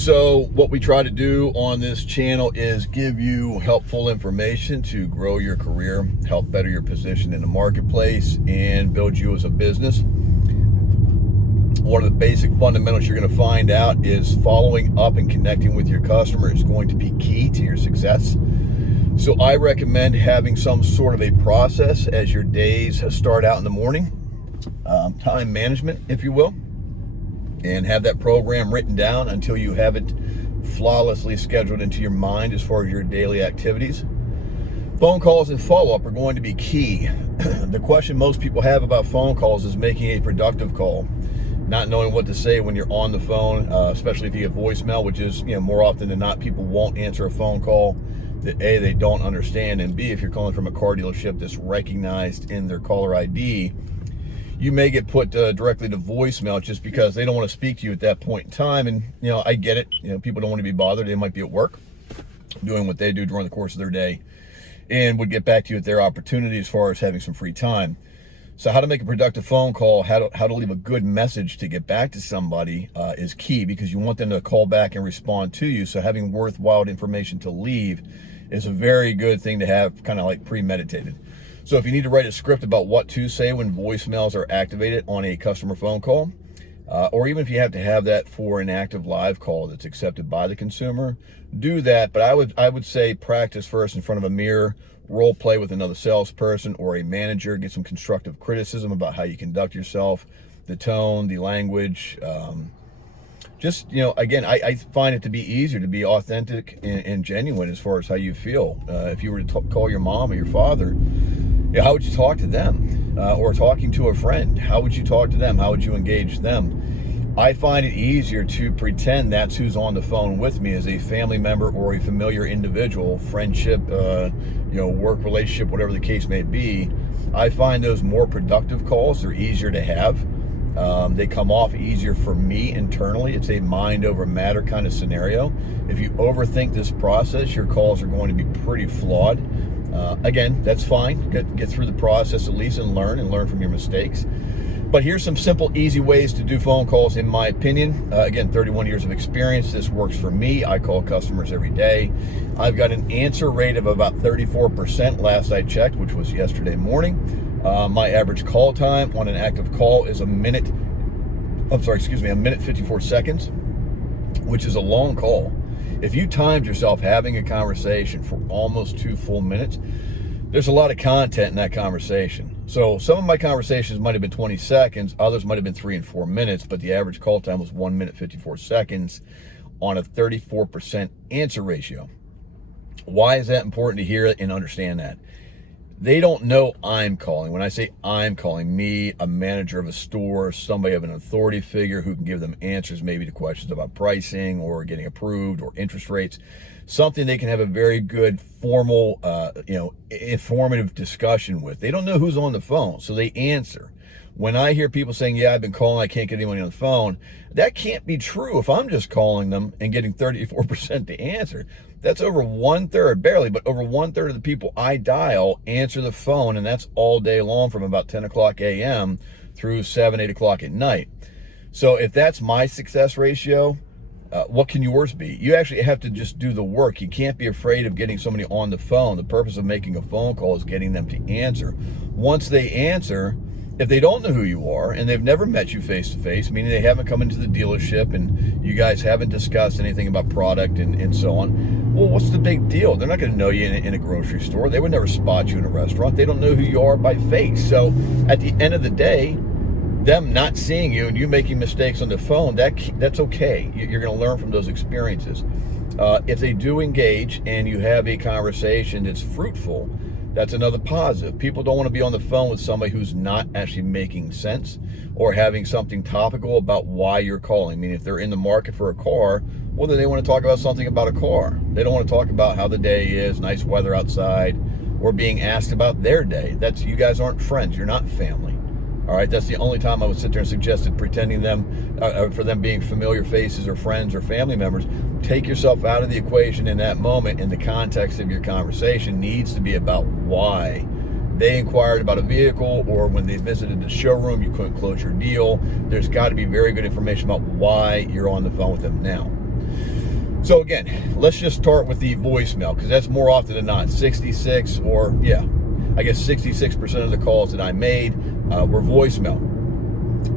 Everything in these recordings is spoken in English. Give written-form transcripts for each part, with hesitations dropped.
So what we try to do on this channel is give you helpful information to grow your career, help better your position in the marketplace, and build you as a business. One of the basic fundamentals you're going to find out is following up and connecting with your customer is going to be key to your success. So I recommend having some sort of a process as your days start out in the morning, time management, if you will, and have that program written down until you have it flawlessly scheduled into your mind as far as your daily activities. Phone calls and follow-up are going to be key. The question most people have about phone calls is making a productive call, not knowing what to say when you're on the phone, especially if you get voicemail, which is, more often than not, people won't answer a phone call that A, they don't understand, and B, if you're calling from a car dealership that's recognized in their caller ID, you may get put directly to voicemail just because they don't want to speak to you at that point in time. And, I get it. People don't want to be bothered. They might be at work doing what they do during the course of their day and would get back to you at their opportunity as far as having some free time. So how to make a productive phone call, how to leave a good message to get back to somebody is key, because you want them to call back and respond to you. So having worthwhile information to leave is a very good thing to have, kind of like premeditated. So if you need to write a script about what to say when voicemails are activated on a customer phone call, or even if you have to have that for an active live call that's accepted by the consumer, do that. But I would say practice first in front of a mirror, role play with another salesperson or a manager, get some constructive criticism about how you conduct yourself, the tone, the language. Again, I find it to be easier to be authentic and genuine as far as how you feel. If you were to call your mom or your father, how would you talk to them? Or talking to a friend, how would you talk to them? How would you engage them? I find it easier to pretend that's who's on the phone with me as a family member or a familiar individual, friendship, work relationship, whatever the case may be. I find those more productive calls. They're easier to have. They come off easier for me internally. It's a mind over matter kind of scenario. If you overthink this process, your calls are going to be pretty flawed. Again, that's fine. Get through the process at least and learn from your mistakes. But here's some simple, easy ways to do phone calls, in my opinion. Again, 31 years of experience. This works for me. I call customers every day. I've got an answer rate of about 34% last I checked, which was yesterday morning. My average call time on an active call is a minute 54 seconds, which is a long call. If you timed yourself having a conversation for almost 2 full minutes, there's a lot of content in that conversation. So some of my conversations might have been 20 seconds, others might have been 3 and 4 minutes, but the average call time was 1 minute 54 seconds on a 34% answer ratio. Why is that important to hear and understand that? They don't know I'm calling. When I say I'm calling, me, a manager of a store, somebody of an authority figure who can give them answers maybe to questions about pricing or getting approved or interest rates, something they can have a very good formal, informative discussion with. They don't know who's on the phone, so they answer. When I hear people saying, yeah, I've been calling, I can't get anyone on the phone, that can't be true if I'm just calling them and getting 34% to answer. That's over 1/3, barely, but over 1/3 of the people I dial answer the phone, and that's all day long from about 10 o'clock a.m. through 7, 8 o'clock at night. So if that's my success ratio, what can yours be? You actually have to just do the work. You can't be afraid of getting somebody on the phone. The purpose of making a phone call is getting them to answer. Once they answer, if they don't know who you are and they've never met you face to face, meaning they haven't come into the dealership and you guys haven't discussed anything about product and so on, well, what's the big deal? They're not going to know you in a grocery store. They would never spot you in a restaurant. They don't know who you are by face. So at the end of the day, them not seeing you and you making mistakes on the phone, that's okay. You're going to learn from those experiences. If they do engage and you have a conversation that's fruitful, that's another positive. People don't want to be on the phone with somebody who's not actually making sense or having something topical about why you're calling. I mean, if they're in the market for a car, well, then they want to talk about something about a car. They don't want to talk about how the day is, nice weather outside, or being asked about their day. You guys aren't friends. You're not family. All right, that's the only time I would sit there and suggest that pretending for them being familiar faces or friends or family members. Take yourself out of the equation in that moment, and the context of your conversation needs to be about why they inquired about a vehicle, or when they visited the showroom, you couldn't close your deal. There's got to be very good information about why you're on the phone with them now. So again, let's just start with the voicemail, because that's more often than not 66 or yeah, I guess 66% of the calls that I made were voicemail.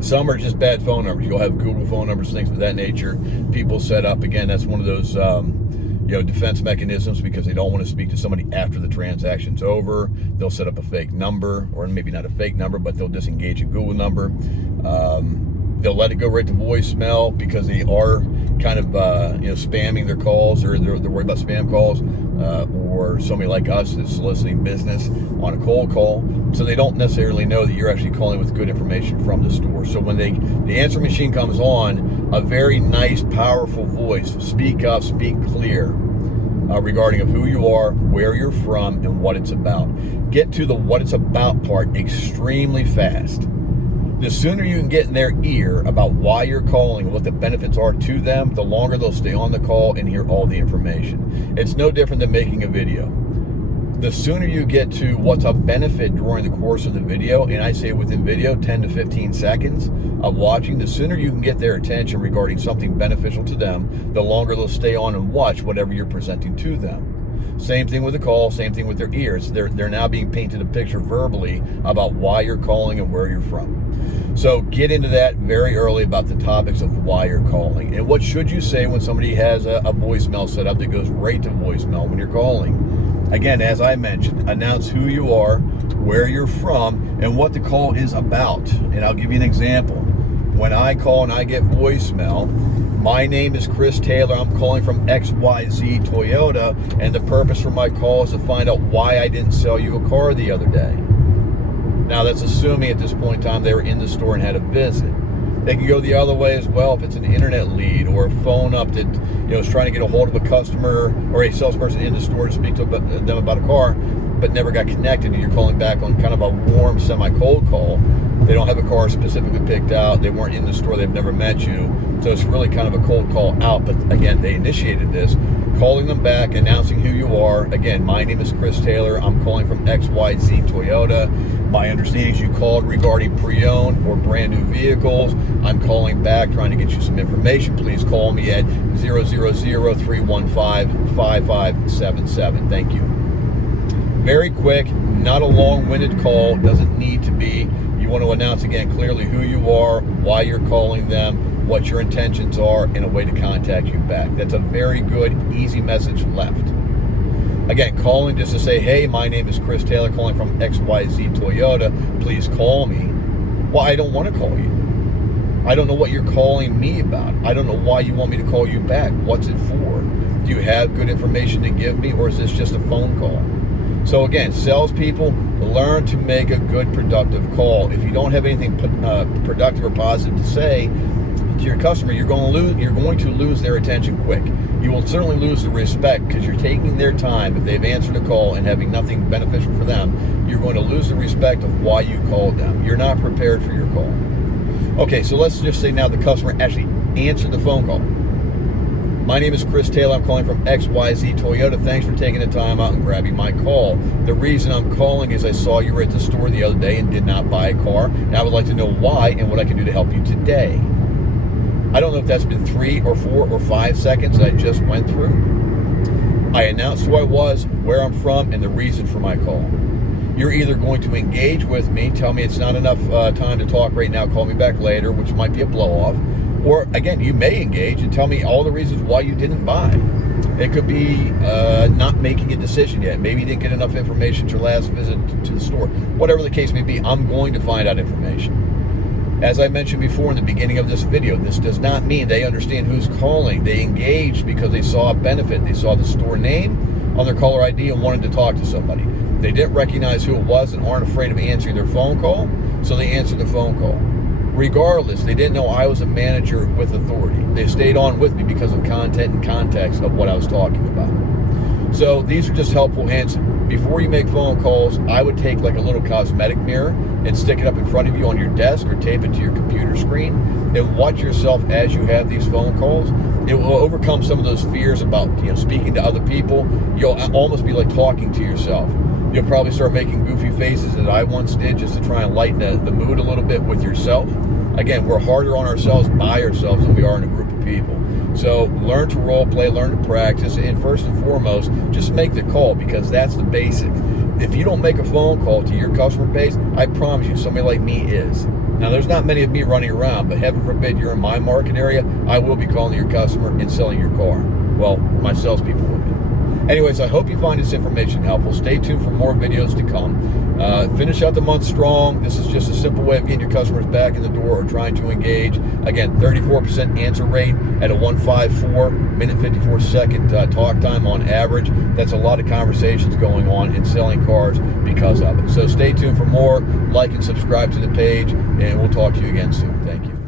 Some are just bad phone numbers. You'll have Google phone numbers, things of that nature. People set up, again, that's one of those defense mechanisms, because they don't want to speak to somebody after the transaction's over. They'll set up a fake number, or maybe not a fake number, but they'll disengage a Google number. They'll let it go right to voicemail because they are kind of spamming their calls, or they're worried about spam calls, or somebody like us that's soliciting business on a cold call. So they don't necessarily know that you're actually calling with good information from the store. So when the answer machine comes on, a very nice, powerful voice, speak up, speak clear, regarding of who you are, where you're from, and what it's about. Get to the what it's about part extremely fast. The sooner you can get in their ear about why you're calling and what the benefits are to them, the longer they'll stay on the call and hear all the information. It's no different than making a video. The sooner you get to what's a benefit during the course of the video, and I say within video, 10 to 15 seconds of watching, the sooner you can get their attention regarding something beneficial to them, the longer they'll stay on and watch whatever you're presenting to them. Same thing with the call, same thing with their ears. They're now being painted a picture verbally about why you're calling and where you're from. So get into that very early about the topics of why you're calling. And what should you say when somebody has a voicemail set up that goes right to voicemail when you're calling? Again, as I mentioned, announce who you are, where you're from, and what the call is about. And I'll give you an example. When I call and I get voicemail, my name is Chris Taylor. I'm calling from XYZ Toyota, and the purpose for my call is to find out why I didn't sell you a car the other day. Now, that's assuming at this point in time they were in the store and had a visit. They can go the other way as well if it's an internet lead or a phone up that is trying to get a hold of a customer or a salesperson in the store to speak to them about a car, but never got connected, and you're calling back on kind of a warm, semi-cold call. They don't have a car specifically picked out. They weren't in the store. They've never met you. So it's really kind of a cold call out. But again, they initiated this, calling them back, announcing who you are. Again, my name is Chris Taylor. I'm calling from XYZ Toyota. My understanding is you called regarding pre-owned or brand new vehicles. I'm calling back, trying to get you some information. Please call me at 000-315-5577. Thank you. Very quick, not a long-winded call. Doesn't need to be. You want to announce again clearly who you are, why you're calling them, what your intentions are, and a way to contact you back. That's a very good, easy message left. Again, calling just to say, hey, my name is Chris Taylor, calling from XYZ Toyota. Please call me. Well, I don't want to call you. I don't know what you're calling me about. I don't know why you want me to call you back. What's it for? Do you have good information to give me, or is this just a phone call? So again, salespeople, learn to make a good, productive call. If you don't have anything productive or positive to say to your customer, you're going to lose their attention quick. You will certainly lose the respect because you're taking their time. If they've answered a call and having nothing beneficial for them, you're going to lose the respect of why you called them. You're not prepared for your call. Okay, so let's just say now the customer actually answered the phone call. My name is Chris Taylor. I'm calling from XYZ Toyota. Thanks for taking the time out and grabbing my call. The reason I'm calling is I saw you were at the store the other day and did not buy a car, and I would like to know why and what I can do to help you today. I don't know if that's been 3 or 4 or 5 seconds that I just went through. I announced who I was, where I'm from, and the reason for my call. You're either going to engage with me, tell me it's not enough time to talk right now, call me back later, which might be a blow-off. Or, again, you may engage and tell me all the reasons why you didn't buy. It could be not making a decision yet. Maybe you didn't get enough information at your last visit to the store. Whatever the case may be, I'm going to find out information. As I mentioned before in the beginning of this video, this does not mean they understand who's calling. They engaged because they saw a benefit. They saw the store name on their caller ID and wanted to talk to somebody. They didn't recognize who it was and aren't afraid of answering their phone call, so they answered the phone call. Regardless, they didn't know I was a manager with authority. They stayed on with me because of content and context of what I was talking about. So these are just helpful hints. Before you make phone calls, I would take like a little cosmetic mirror and stick it up in front of you on your desk or tape it to your computer screen and watch yourself as you have these phone calls. It will overcome some of those fears about speaking to other people. You'll almost be like talking to yourself. You'll probably start making goofy faces that I once did just to try and lighten the mood a little bit with yourself. Again, we're harder on ourselves by ourselves than we are in a group of people. So learn to role play, learn to practice, and first and foremost, just make the call, because that's the basic. If you don't make a phone call to your customer base, I promise you somebody like me is. Now, there's not many of me running around, but heaven forbid you're in my market area, I will be calling your customer and selling your car. Well, my salespeople will be. Anyways, I hope you find this information helpful. Stay tuned for more videos to come. Finish out the month strong. This is just a simple way of getting your customers back in the door or trying to engage. Again, 34% answer rate at a 154 minute 54 second talk time on average. That's a lot of conversations going on in selling cars because of it. So stay tuned for more. Like and subscribe to the page, and we'll talk to you again soon. Thank you.